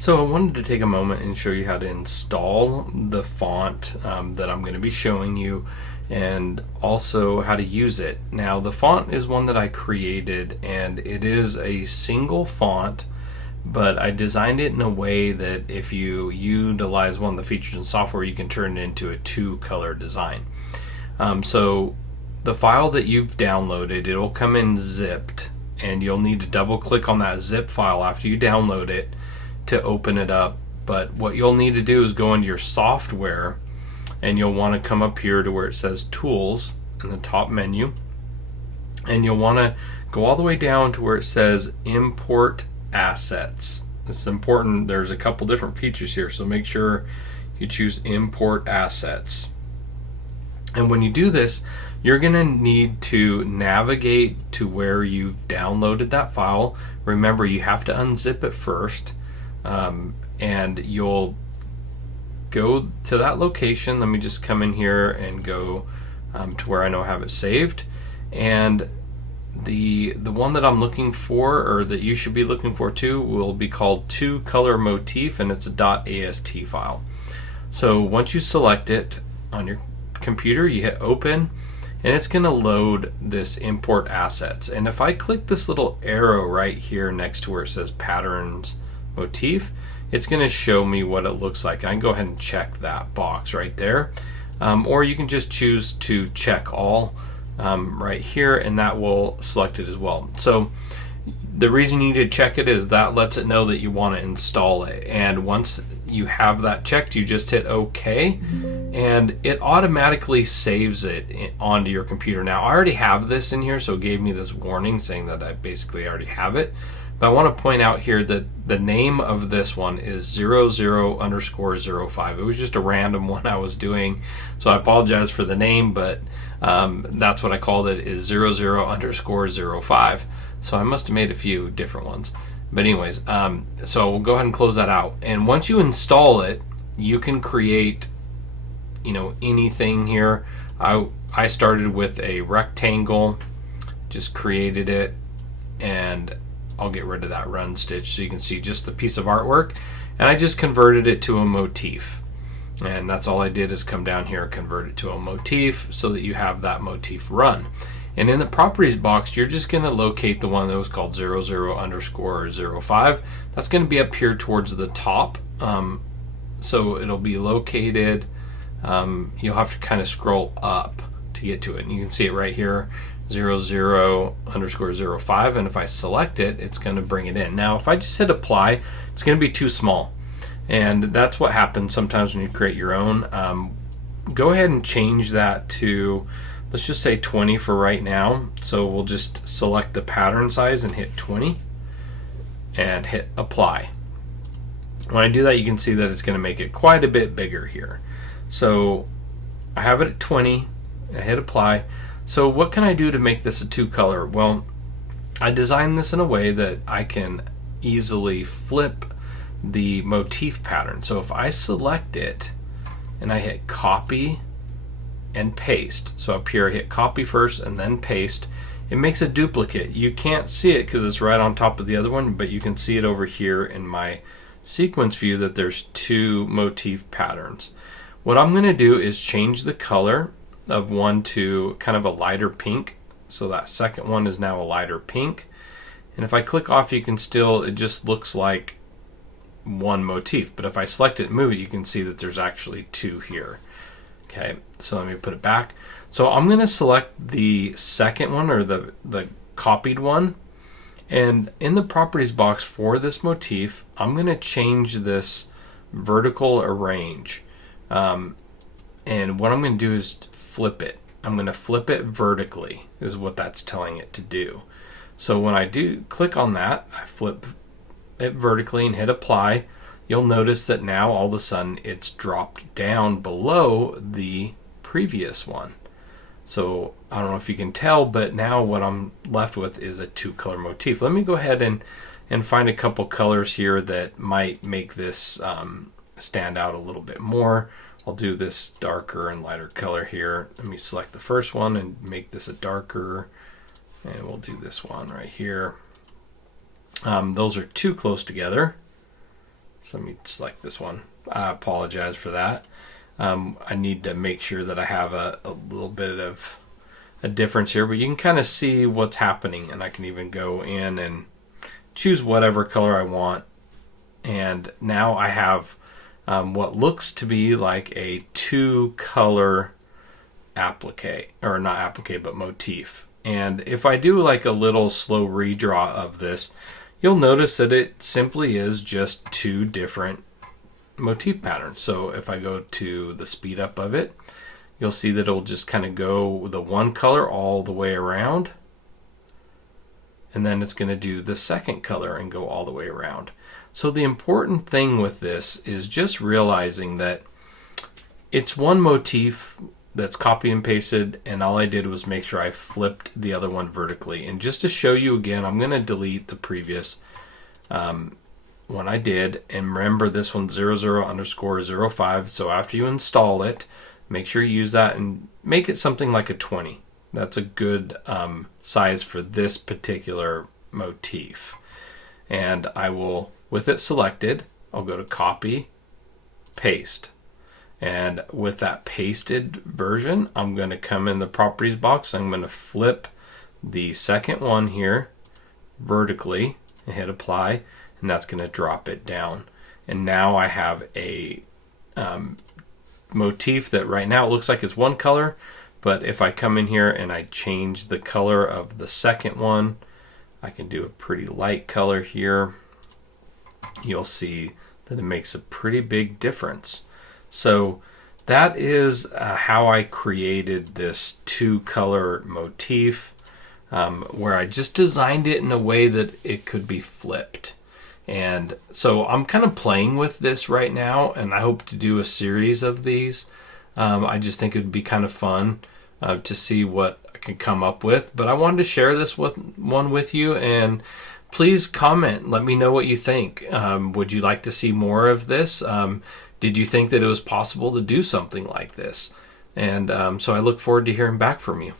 So I wanted to take a moment and show you how to install the font that I'm going to be showing you, and also how to use it. Now the font is one that I created, and it is a single font, but I designed it in a way that if you utilize one of the features in software, you can turn it into a 2-color design. So the file that you've downloaded, it'll come in zipped, and you'll need to double click on that zip file after you download it to open it up. But what you'll need to do is go into your software, and you'll want to come up here to where it says Tools in the top menu, and you'll want to go all the way down to where it says Import Assets. This is important. There's a couple different features here, so make sure you choose Import Assets. And when you do this, you're going to need to navigate to where you've downloaded that file. Remember, you have to unzip it first, and you'll go to that location. Let me just come in here and go to where I know I have it saved. And the one that I'm looking for, or that you should be looking for too, will be called 2-color Motif, and it's a .ast file. So once you select it on your computer, you hit open, and it's going to load this import assets. And if I click this little arrow right here next to where it says patterns motif, it's going to show me what it looks like. I can go ahead and check that box right there, or you can just choose to check all right here, and that will select it as well. So the reason you need to check it is that lets it know that you want to install it, and once you have that checked, you just hit OK, and it automatically saves it onto your computer. Now I already have this in here, so it gave me this warning saying that I basically already have it. But I want to point out here that the name of this one is 00_05. It was just a random one I was doing, so I apologize for the name, but that's what I called it, is 00_05. So I must have made a few different ones. But anyways, so we'll go ahead and close that out. And once you install it, you can create, anything here. I started with a rectangle, just created it, and I'll get rid of that run stitch so you can see just the piece of artwork. And I just converted it to a motif. And that's all I did, is come down here and convert it to a motif so that you have that motif run. And in the properties box, you're just going to locate the one that was called 00_05. That's going to be up here towards the top. So it'll be located. You'll have to kind of scroll up to get to it. And you can see it right here, 00_05. And if I select it, it's going to bring it in. Now, if I just hit apply, it's going to be too small. And that's what happens sometimes when you create your own. Go ahead and change that to, let's just say 20 for right now. So we'll just select the pattern size and hit 20 and hit apply. When I do that, you can see that it's going to make it quite a bit bigger here. So I have it at 20, I hit apply. So what can I do to make this a 2-color? Well, I designed this in a way that I can easily flip the motif pattern. So if I select it and I hit copy and paste, so up here I hit copy first and then paste, it makes a duplicate. You can't see it because it's right on top of the other one, but you can see it over here in my sequence view that there's 2 motif patterns. What I'm going to do is change the color of one to kind of a lighter pink, so that second one is now a lighter pink. And if I click off, you can still, it just looks like one motif, but if I select it and move it, you can see that there's actually 2 here. Okay, so let me put it back. So I'm going to select the second one, or the copied one, and in the properties box for this motif, I'm going to change this vertical arrange. And what I'm going to do is flip it. I'm going to flip it vertically, is what that's telling it to do. So when I do click on that, I flip it vertically and hit apply. You'll notice that now all of a sudden it's dropped down below the previous one. So I don't know if you can tell, but now what I'm left with is a 2-color motif. Let me go ahead and find a couple colors here that might make this stand out a little bit more. I'll do this darker and lighter color here. Let me select the first one and make this a darker, and we'll do this one right here. Those are too close together. So let me select this one. I apologize for that. I need to make sure that I have a little bit of a difference here, but you can kind of see what's happening, and I can even go in and choose whatever color I want. And now I have what looks to be like a 2-color applique, or not applique, but motif. And if I do like a little slow redraw of this, you'll notice that it simply is just 2 different motif patterns. So if I go to the speed up of it, you'll see that it'll just kind of go the one color all the way around, and then it's going to do the second color and go all the way around. So the important thing with this is just realizing that it's one motif that's copy and pasted, and all I did was make sure I flipped the other one vertically. And just to show you again, I'm going to delete the previous one I did, and remember this one's 00_05. So after you install it, make sure you use that and make it something like a 20. That's a good size for this particular motif. And I will, with it selected, I'll go to copy, paste. And with that pasted version, I'm going to come in the properties box. I'm going to flip the second one here vertically and hit apply, and that's going to drop it down. And now I have a motif that right now it looks like it's one color, but if I come in here and I change the color of the second one, I can do a pretty light color here. You'll see that it makes a pretty big difference. So that is how I created this 2-color motif, where I just designed it in a way that it could be flipped. And so I'm kind of playing with this right now, and I hope to do a series of these. I just think it would be kind of fun to see what I can come up with. But I wanted to share this one with you, and please comment. Let me know what you think. Would you like to see more of this? Did you think that it was possible to do something like this? And so I look forward to hearing back from you.